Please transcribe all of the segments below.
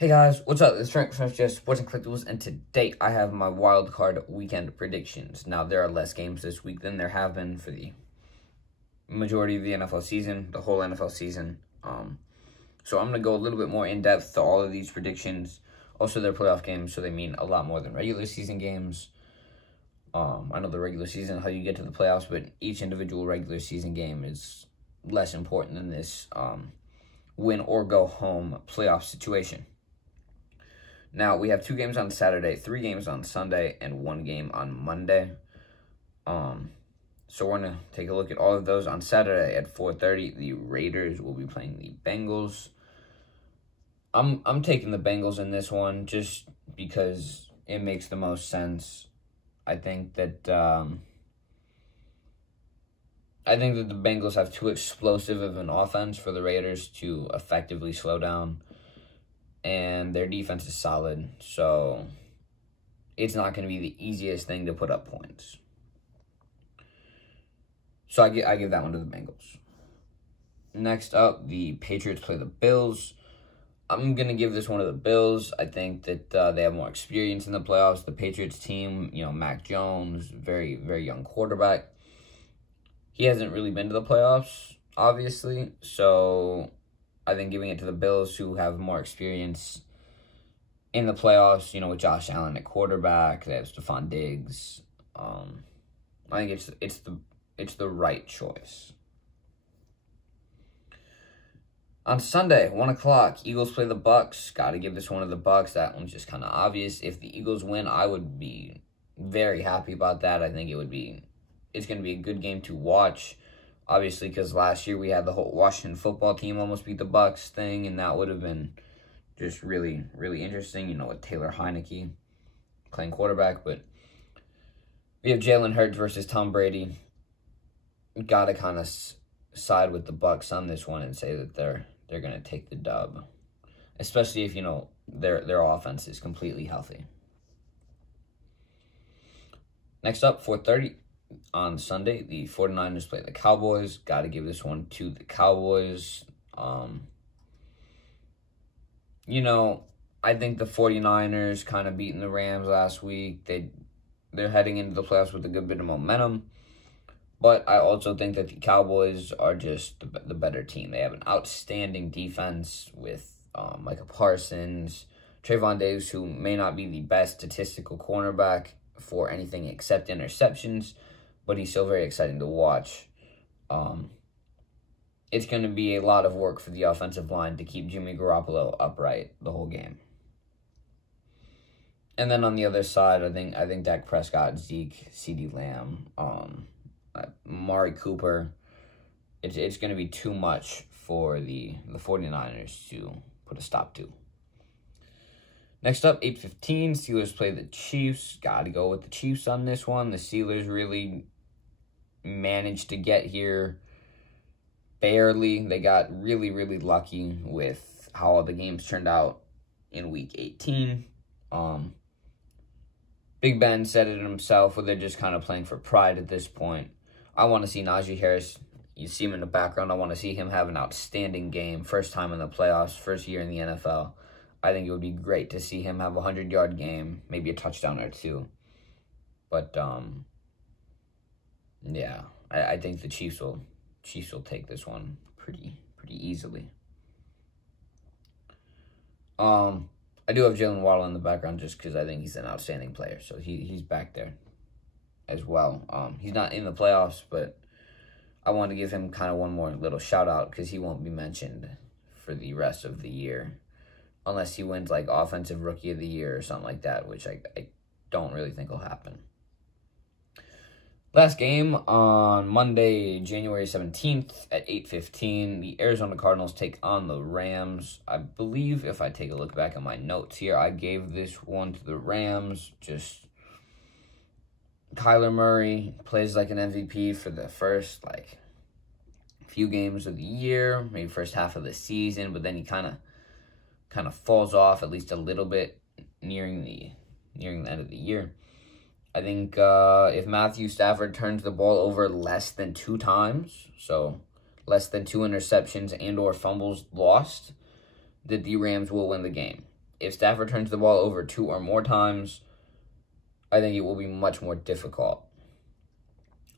Hey guys, what's up? This is Frank from Just Sports and Collectibles, and today I have my wild card weekend predictions. Now, there are less games this week than there have been for the majority of the NFL season, the whole NFL season. So I'm going to go a little bit more in depth to all of these predictions. Also, they're playoff games, so they mean a lot more than regular season games. I know the regular season, how you get to the playoffs, but each individual regular season game is less important than this win or go home playoff situation. Now, we have 2 games on Saturday, 3 games on Sunday, and 1 game on Monday. So we're going to take a look at all of those. On Saturday at 4:30, the Raiders will be playing the Bengals. I'm taking the Bengals in this one just because it makes the most sense. I think that the Bengals have too explosive of an offense for the Raiders to effectively slow down. And their defense is solid, so it's not going to be the easiest thing to put up points. So I give that one to the Bengals. Next up, the Patriots play the Bills. I'm going to give this one to the Bills. I think that they have more experience in the playoffs. The Patriots team, Mac Jones, very, very young quarterback. He hasn't really been to the playoffs, obviously, so I think giving it to the Bills, who have more experience in the playoffs, with Josh Allen at quarterback. They have Stephon Diggs. I think it's the right choice. On Sunday, 1 o'clock, Eagles play the Bucks. Got to give this one to the Bucks. That one's just kind of obvious. If the Eagles win, I would be very happy about that. I think it's going to be a good game to watch. Obviously, because last year we had the whole Washington football team almost beat the Bucks thing, and that would have been just really, really interesting, with Taylor Heineke playing quarterback. But we have Jalen Hurts versus Tom Brady. Got to kind of side with the Bucks on this one and say that they're going to take the dub, especially if, their offense is completely healthy. Next up, 4:30. On Sunday, the 49ers play the Cowboys. Got to give this one to the Cowboys. I think the 49ers kind of beating the Rams last week. They're heading into the playoffs with a good bit of momentum. But I also think that the Cowboys are just the better team. They have an outstanding defense with Micah Parsons, Trayvon Diggs, who may not be the best statistical cornerback for anything except interceptions, but he's still very exciting to watch. It's going to be a lot of work for the offensive line to keep Jimmy Garoppolo upright the whole game. And then on the other side, I think Dak Prescott, Zeke, CeeDee Lamb, Amari Cooper, it's going to be too much for the 49ers to put a stop to. Next up, 8:15, Steelers play the Chiefs. Got to go with the Chiefs on this one. The Steelers really managed to get here barely. They got really, really lucky with how all the games turned out in Week 18. Big Ben said it himself, where they're just kind of playing for pride at this point. I want to see Najee Harris. You see him in the background. I want to see him have an outstanding game. First time in the playoffs, first year in the NFL. I think it would be great to see him have a 100-yard game, maybe a touchdown or 2. But yeah, I think the Chiefs will take this one pretty easily. I do have Jalen Waddle in the background just because I think he's an outstanding player, so he's back there as well. He's not in the playoffs, but I want to give him kind of one more little shout out because he won't be mentioned for the rest of the year, unless he wins, like, Offensive Rookie of the Year or something like that, which I don't really think will happen. Last game on Monday, January 17th at 8:15, the Arizona Cardinals take on the Rams. I believe if I take a look back at my notes here, I gave this one to the Rams. Just Kyler Murray plays like an MVP for the first, few games of the year, maybe first half of the season, but then he kind of falls off at least a little bit nearing the end of the year. I think if Matthew Stafford turns the ball over less than 2 times, so less than 2 interceptions and or fumbles lost, that the Rams will win the game. If Stafford turns the ball over 2 or more times, I think it will be much more difficult.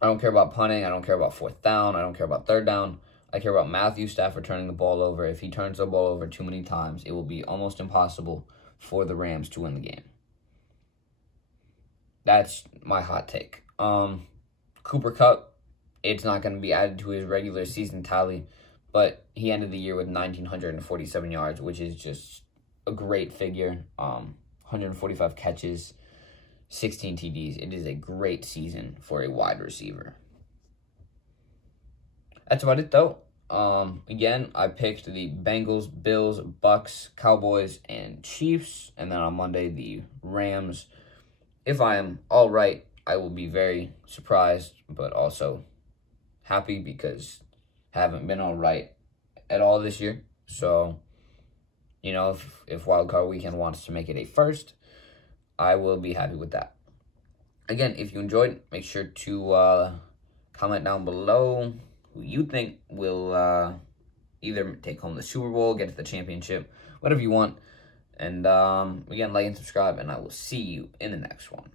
I don't care about punting. I don't care about 4th down. I don't care about 3rd down. I care about Matthew Stafford turning the ball over. If he turns the ball over too many times, it will be almost impossible for the Rams to win the game. That's my hot take. Cooper Kupp, it's not going to be added to his regular season tally, but he ended the year with 1,947 yards, which is just a great figure. 145 catches, 16 TDs. It is a great season for a wide receiver. That's about it, though. Again, I picked the Bengals, Bills, Bucks, Cowboys, and Chiefs. And then on Monday, the Rams. If I am all right, I will be very surprised, but also happy because I haven't been all right at all this year. So, you know, if Wildcard Weekend wants to make it a first, I will be happy with that. Again, if you enjoyed, make sure to comment down below who you think will either take home the Super Bowl, get to the championship, whatever you want. And again, like and subscribe, and I will see you in the next one.